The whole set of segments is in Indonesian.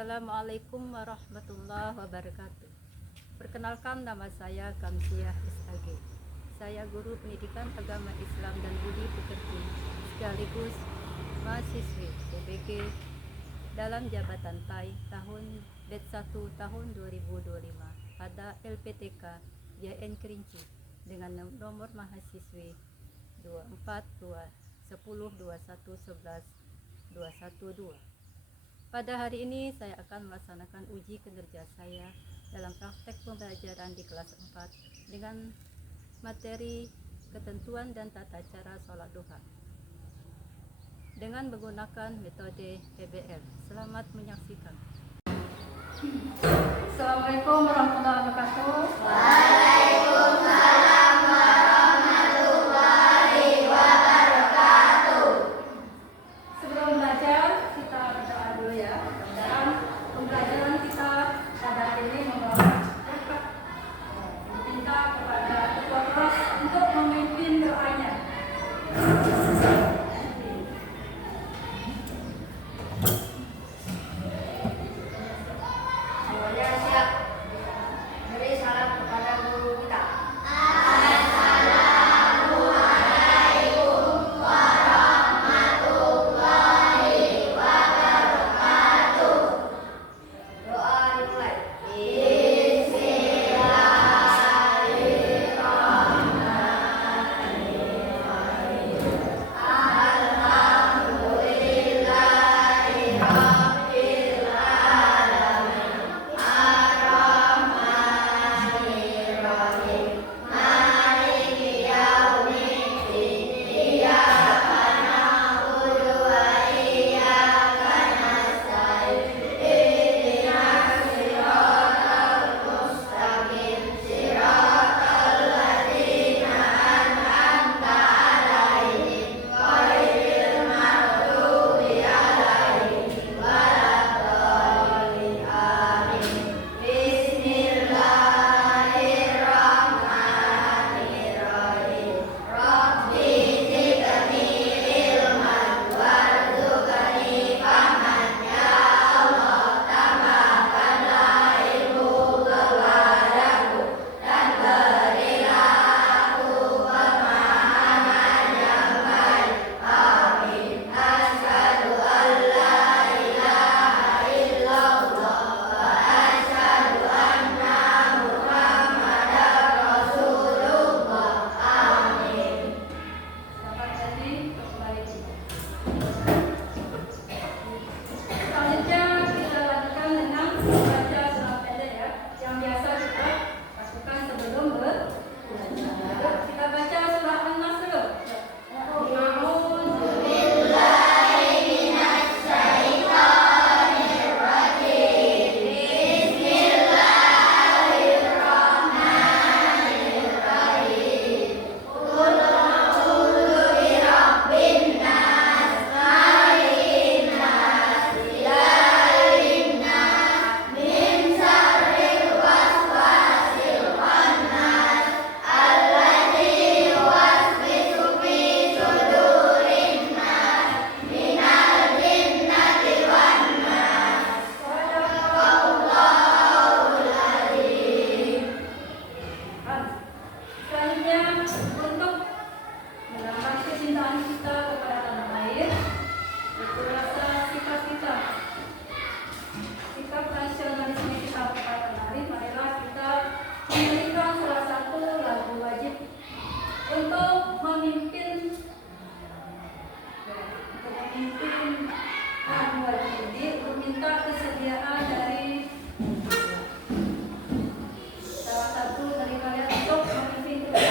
Assalamualaikum warahmatullahi wabarakatuh. Perkenalkan, nama saya Kamsiah SAG. Saya guru pendidikan agama Islam dan budi pekerti sekaligus mahasiswi PBG dalam jabatan TAI tahun Bet 1 tahun 2025 pada LPTK JN Kerinci dengan nomor mahasiswi 2421011112. Pada hari ini saya akan melaksanakan uji kinerja saya dalam praktek pembelajaran di kelas 4 dengan materi ketentuan dan tata cara sholat duha dengan menggunakan metode PBL. Selamat menyaksikan. Assalamualaikum warahmatullahi wabarakatuh. Waalaikumsalam warahmatullahi wabarakatuh. Sebelum belajar, kita berdoa dulu ya. Dan pembelajaran kita pada hari ini membawa berkat. Minta kepada Ketua kelas untuk memimpin doanya. Semuanya siap. Beri salam kepada guru kita. Doa dimulai. Selamat pagi, kembali. Selanjutnya kita lanjutkan dengan membaca surat pendek ya, yang biasa kita lakukan sebelum belajar. Kita baca surat An-Nas dulu. Selanjutnya, untuk menambah kecintaan kita kepada tanah air, itu rasa sikap kita, sikap nasionalisme kita kepada tanah air, marilah kita memberikan salah satu lagu wajib untuk memimpin lagu wajib ini, untuk minta kesediaan dari salah satu dari kalian untuk memimpin kita.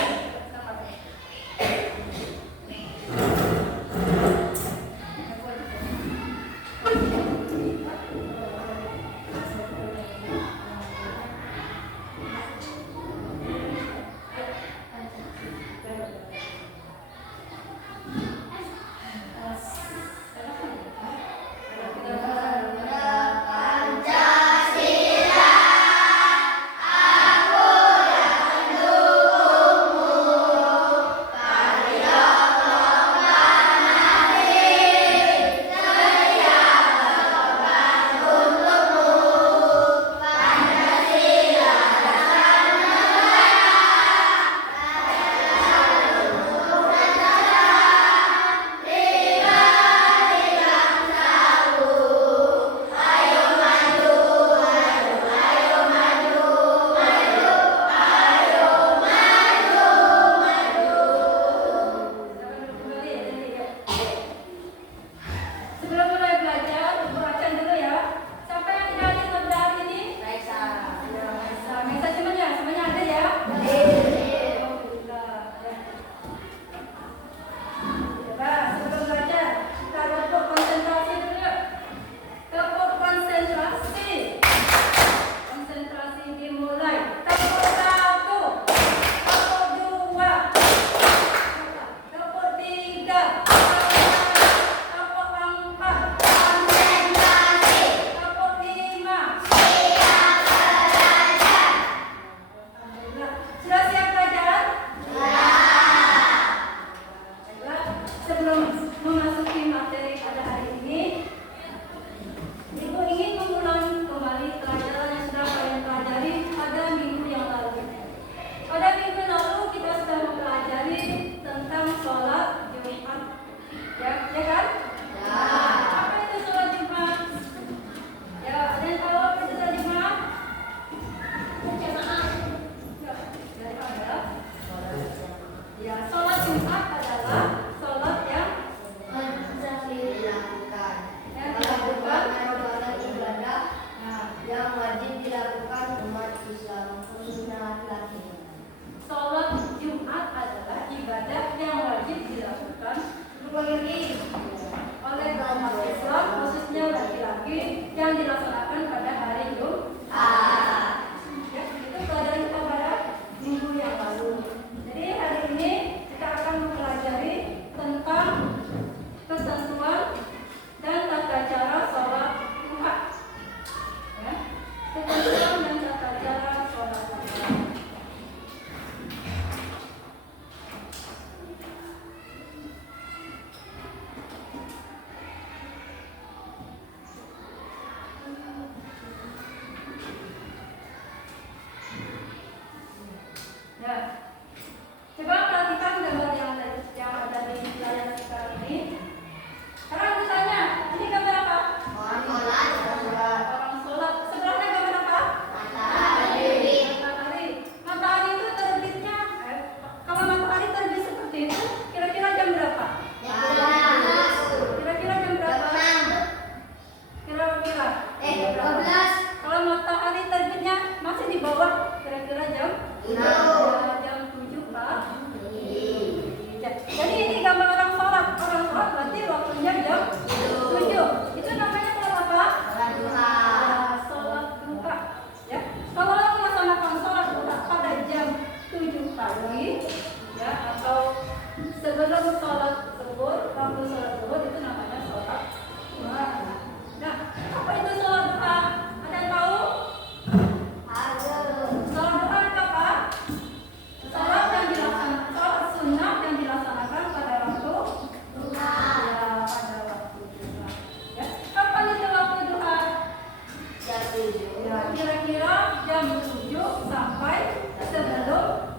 Ya, kira-kira jam 7 sampai sebelum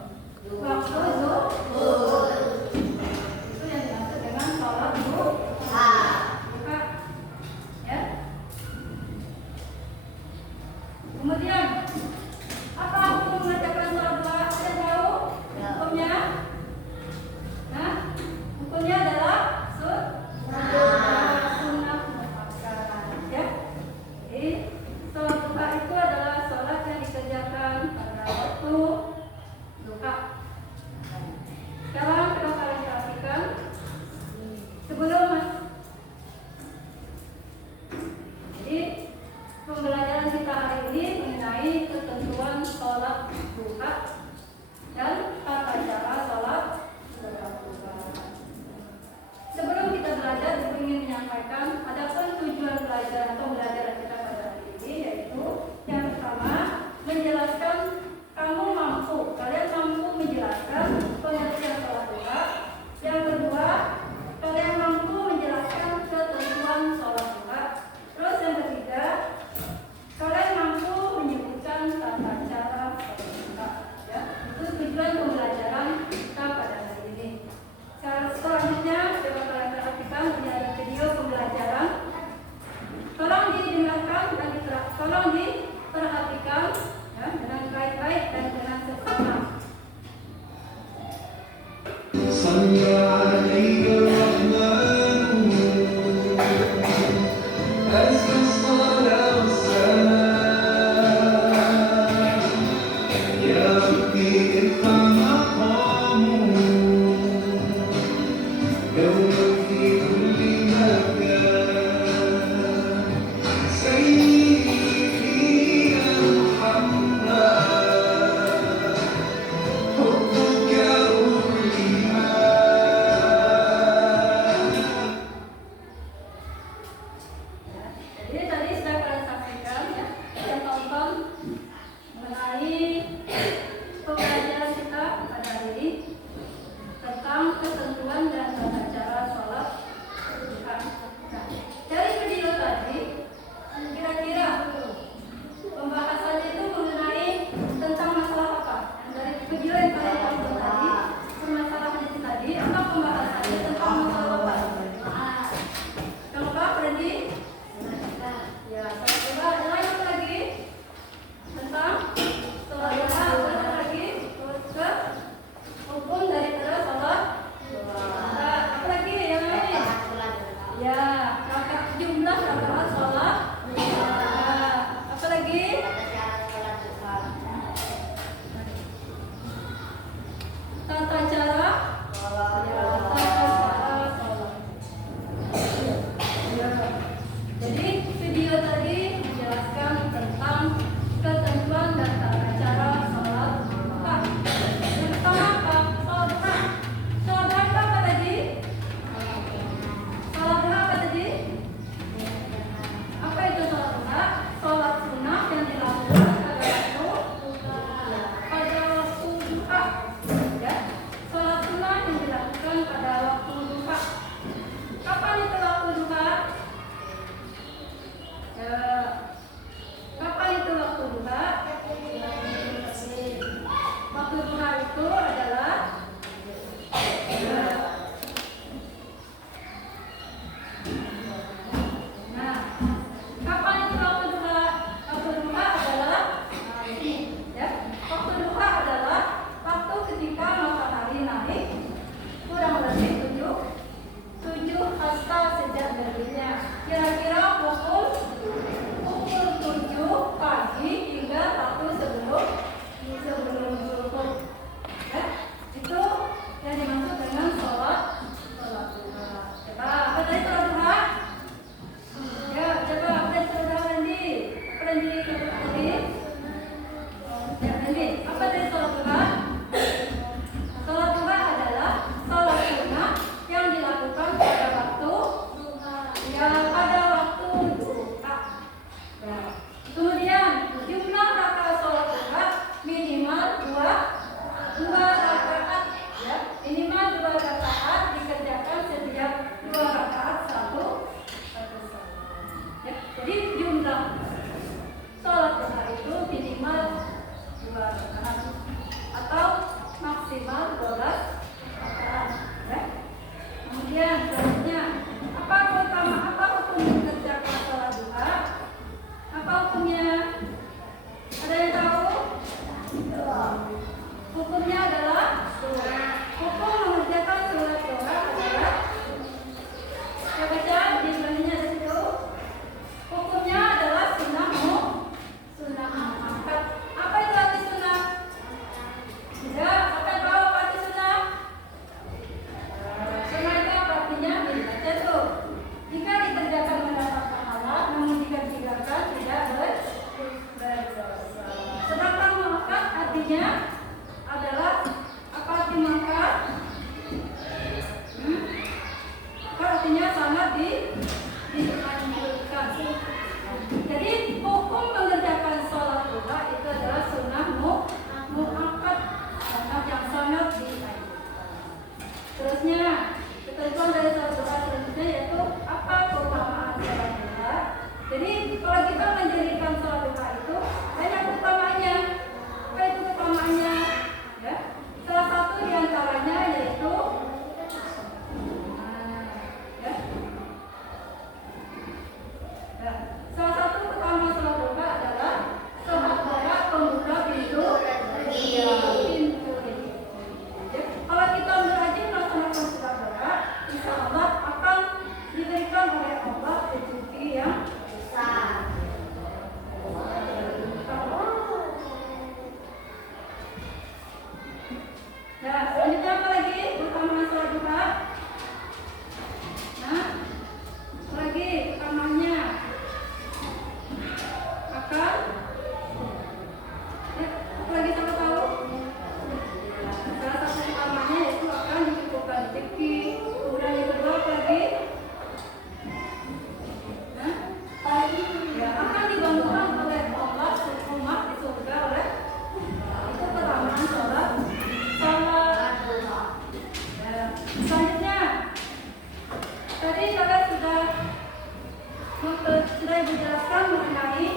waktu zuhur. Itu yang dimaksud dengan sholat duha. Ya. Kemudian apa hukum mengerjakan sholat duha? Ada yang tahu hukumnya? Nah, hukumnya adalah sunnah muakkad. Ya. Jadi sholat duha itu adalah sholat yang dikerjakan pada waktu duha. Sekarang coba kalian perhatikan sebelum jadi pembelajaran kita hari ini mengenai ketentuan sholat duha dan tata cara sholat duha. Sebelum kita belajar, ibu ingin menyampaikan adapun tujuan belajar atau pembelajaran kita pada hari ini, yaitu yang pertama menjelaskan kalian mampu menjelaskan pengertian sholat duha. Yang kedua, kalian mampu menjelaskan ketentuan sholat duha. Terus yang ketiga, kalian mampu menyebutkan tata cara sholat duha. Ya, itu tujuan pembelajaran kita pada hari ini. Selanjutnya, coba kalian perhatikan ini ada video pembelajaran. Tolong didengarkan dan tolong diperhatikan ya, dengan baik-baik dan dengan seksama. Jadi tadi sudah kalian sampaikan ya, yang tonton mengenai pembelajaran kita pada hari ini tentang ketentuan dan tata cara sholat duha. Nah, dari video tadi kira-kira pembahasannya itu mengenai tentang masalah apa? Yang dari video yang kalian tonton tadi, permasalahan itu tadi atau pembahasannya tentang masalah apa? Coba berhenti. Ya, sholat duha ada lagi tentang sholat duha, ada lagi ke hukum daripada sholat duha. Apa lagi yang lain? Ya, jumlah rakaat sholat duha. Apa lagi? Tata cara sholat. Ya, tata cara sholat. Ya. Jadi video tadi menjelaskan tentang ketentuan dan tata cara sholat duha. Yang pertama apa? Sholat duha. Sholat duha itu apa tadi? Sholat duha apa tadi? Apa itu sholat duha? Sholat sunnah yang dilakukan pada waktu duha. Ya. Sholat sunnah yang dilakukan pada waktu duha. Kapan itu waktu duha? Kapan itu waktu duha? Waktu duha itu adalah nah, kapan itu waktu duha? Waktu duha adalah ya, waktu duha adalah waktu ketika matahari naik kurang lebih 7 hasta sejak terbitnya. Kira-kira pukul 7 pagi hingga waktu sebelum zuhur. Ya, itu yang dimaksud dengan sholat duha. Coba apa tadi sholat duha? Ya, coba apa tadi sholat duha Randy? Apa Randy? Ya Randy, apa tadi sholat duha? Sholat duha adalah sholat sunnah yang dilakukan pada waktu ya, pada waktu duha. Ya. Kemudian jumlah rakaat sholat duha minimal 2 rakaat ya, minimal 2 rakaat dikerjakan setiap 2 rakaat satu. Ya. Jadi jumlah sholat duha artinya adalah apa arti maka? Maka artinya sangat dianjurkan. Jadi hukum mengerjakan sholat duha itu adalah sunnah muakkad, sunnah yang sangat dianjurkan. Terusnya ketentuan dari sholat duha selanjutnya yaitu apa keutamaan sholat duha. Jadi kalau kita mendirikan sholat duha itu banyak keutamaannya. Apa itu keutamaannya? Ya, salah satu diantaranya yaitu salah satu utama sholat duha adalah sholat duha pembuka pintu rezeki. Ya, kalau kita rajin melaksanakan sholat duha, insya Allah akan diberikan oleh Allah rezeki yang besar. Nah, selanjutnya apa lagi utama sholat duha? Nah, lagi utamanya akan ya, apa lagi sama tahu? Salah satu utamanya yaitu akan dicukupkan rezeki. Kemudian yang kedua apa lagi? Nah, ya akan dibantukan oleh Allah umat di surga oleh itu keutamaan sholat. Ya, selanjutnya tadi kalian sudah dijelaskan mengenai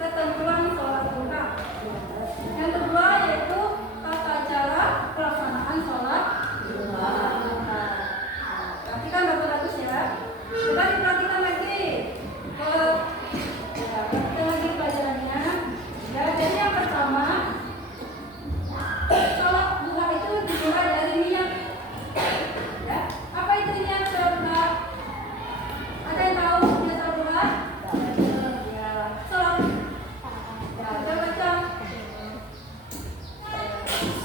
ketentuan sholat duha. Yang kedua yaitu tata cara pelaksanaan sholat duha. Perhatikan bagus-bagus ya. Coba diperhatikan lagi. Perhatikan lagi pelajarannya. Ya, jadi yang pertama sholat duha itu dimulai dari niat. Ya, apa itu niat sholat duha? Ada yang tahu niat sholat duha? Ya, sholat. Ya, baca.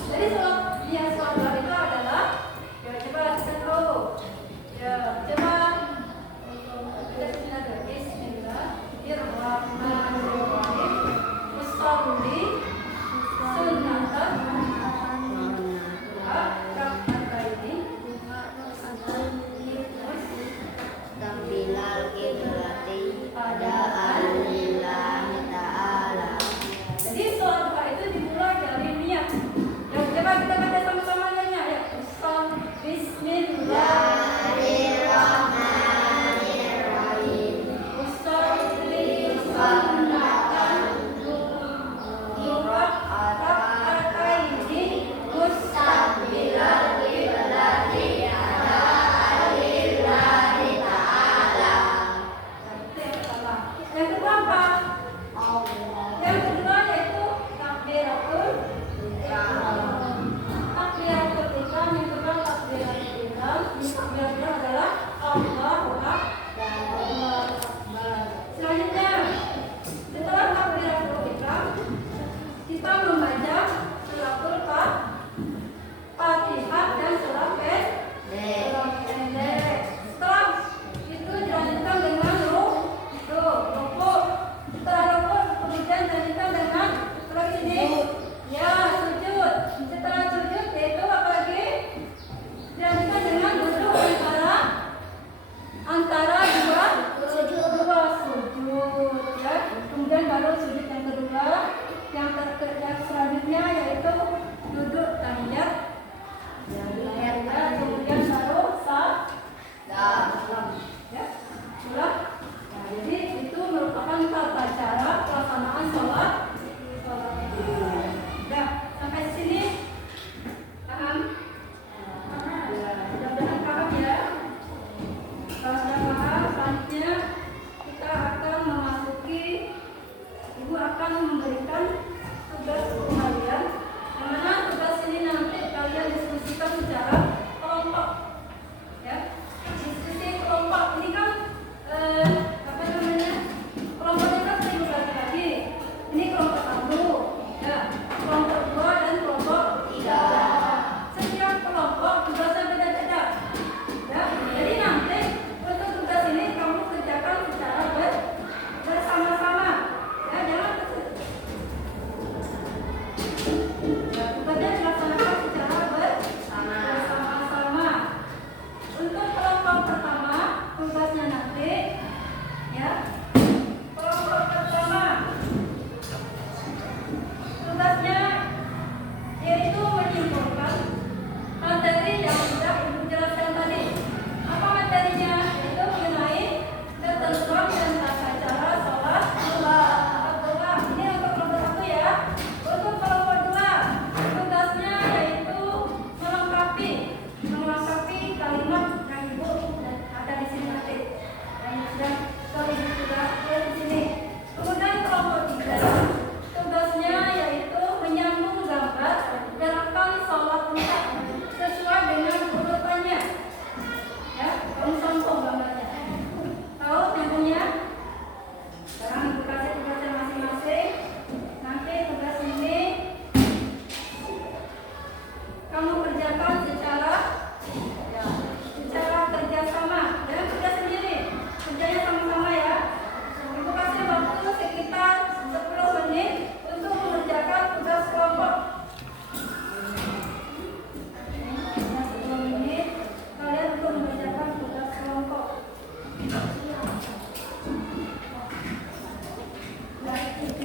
Jadi sholat duha itu adalah ya coba kita tahu. Ya, coba kita sini ada Bismillahirrahmanirrahim. Usolli sunnatan duha rak'ataini Tambilal kiblati pada alillahi ta'ala. Jadi sholat duha itu dimulai dari niat. Ya, coba kita baca sama-sama niatnya. Ya, Bismillahirrahmanirrahim. Usolli sunnatan duha rak'ataini mustaqbilal kiblati pada alillahi ta'ala. Yang kedua apa? Yang kedua yaitu takbiratul ihram. Takbiratul ihram yang kedua takbiratul ihram. Takbiratul adalah Allahu Akbar. Selanjutnya setelah takbiratul ihram kita membaca suratul Fatihah dan surah pendek. Setelah itu dilanjutkan dengan rukuk. Setelah rukuk kemudian dilanjutkan dengan apa ini? Ya, sujud. Setelah sujud yaitu apa lagi? Dilanjutkan dengan duduk antara dua sujud ya. Kemudian baru sujud yang kedua. Yang selanjutnya yaitu duduk tahiyat. Kemudian baru salam. Ya, sudah. Nah, jadi itu merupakan tata cara pelaksanaan sholat. Nah, sampai sini paham? Ya, mudah-mudahan paham ya. Kalau sudah paham, selanjutnya kita akan memasuki, Ibu akan memberikan tugas kalian. Yang mana tugas ini nanti kalian diskusikan secara kelompok. Ya, diskusi kelompok ini kan apa namanya? Kelompoknya kan sering lagi. Ini kelompok 1, ya, kelompok 2 dan kelompok 3. Setiap kelompok tugasnya beda-beda. Ya, jadi nanti untuk tugas ini kamu kerjakan secara bersama-sama. Ya, jangan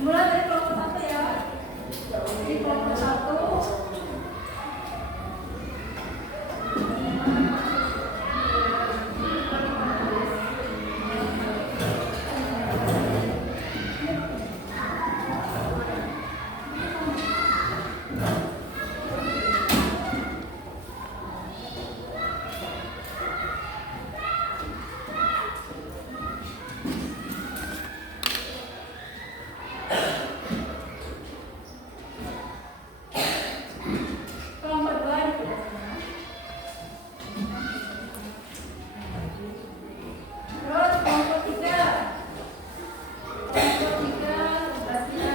Dimulai dari kelompok satu ya. Di kelompok satu. Kelompok dua di sebelah sana. Terus kelompok tiga. Kelompok tiga tugasnya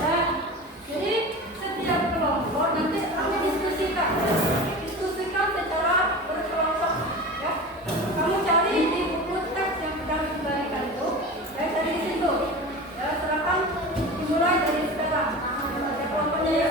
Nah, jadi setiap kelompok nanti kami diskusikan secara berkelompok ya. Kamu cari di buku teks yang sudah dikembalikan itu, ya cari di situ. Ya, silakan dimulai dari sekarang. Ada kelompoknya ya.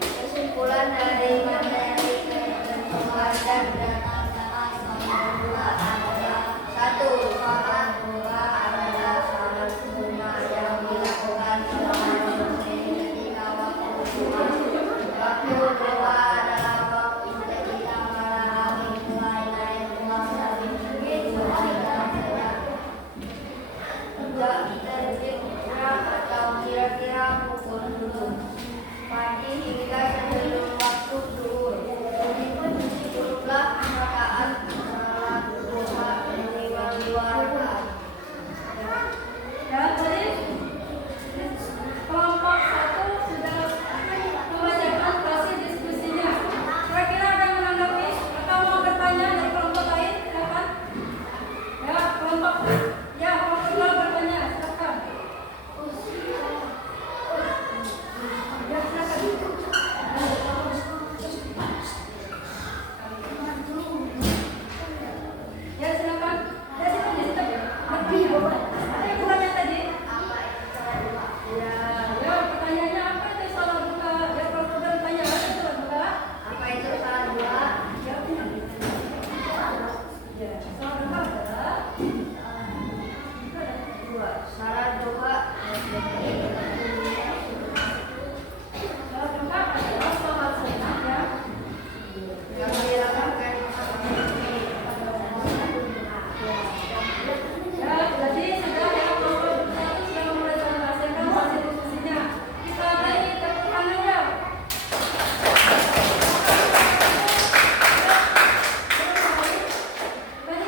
Kesimpulan dari materi pembahasan data dua adalah satu, sholat dua adalah sholat sunnah yang dilakukan selama ketika waktu dua. Waktu dua adalah waktu ketika matahari mulai naik keluar dari bukit hingga terbit terang atau kira-kira pukul 7 pagi hingga sebelum waktu zuhur. Jumlah rakaat salat duha minimal 2 rakaat. Ya, tadi kelompok satu sudah membacakan hasil diskusinya. Kira-kira ada yang menanggapi atau mau bertanya dari kelompok lain? Silakan. Ya, kelompok dua bertanya. Silakan. Ya, silakan. Ya, silakan. Ya, silakan di situ. Ada yang bertanya tadi? Ya, pertanyaannya apa itu sholat duha? Ya, kalau sudah bertanya apa itu sholat duha? Apa itu sholat duha? Ya, sholat duha adalah Sholat duha sholat sunnah ya. yang dilakukan Ya, jadi sudah ya kelompok satu sudah mempresentasikan hasil diskusinya. Kita lagi tepuk tangannya. Baik,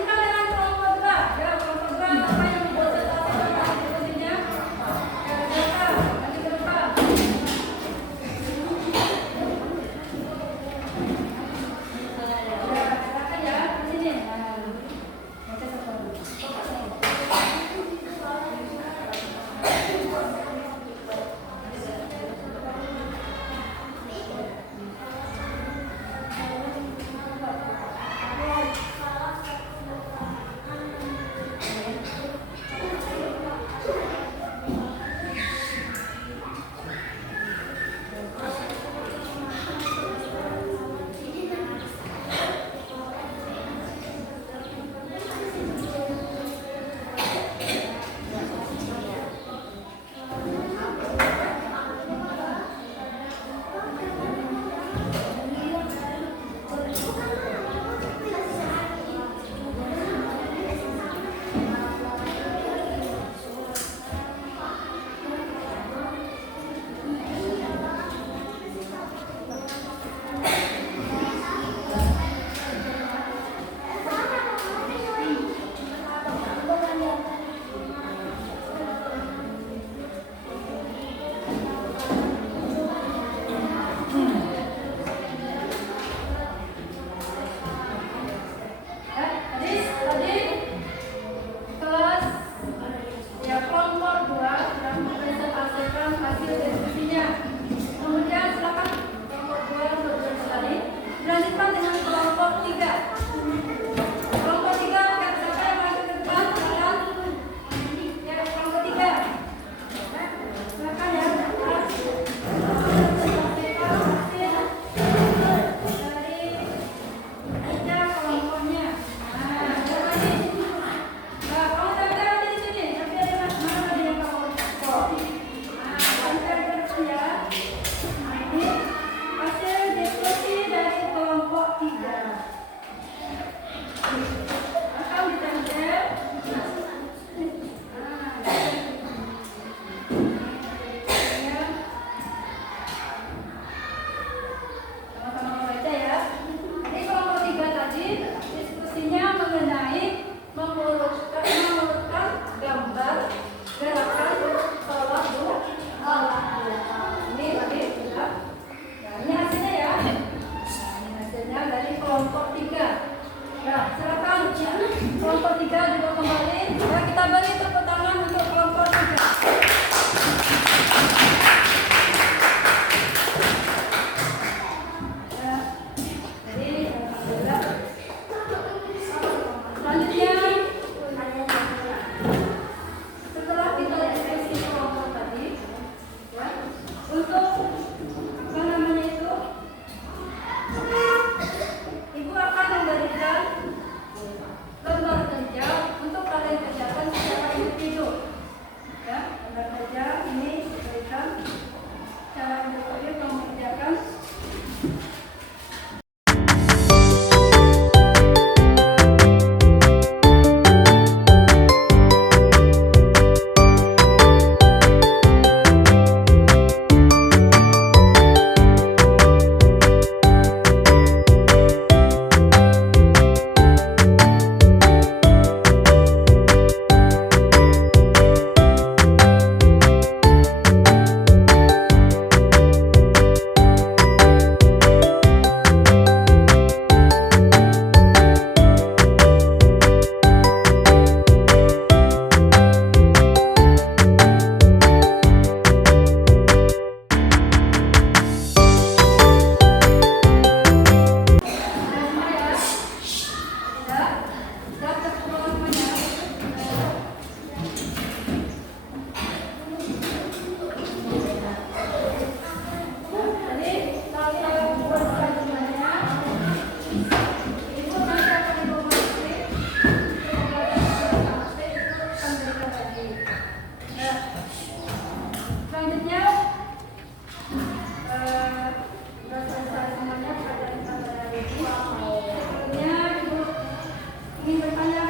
ingin bertanya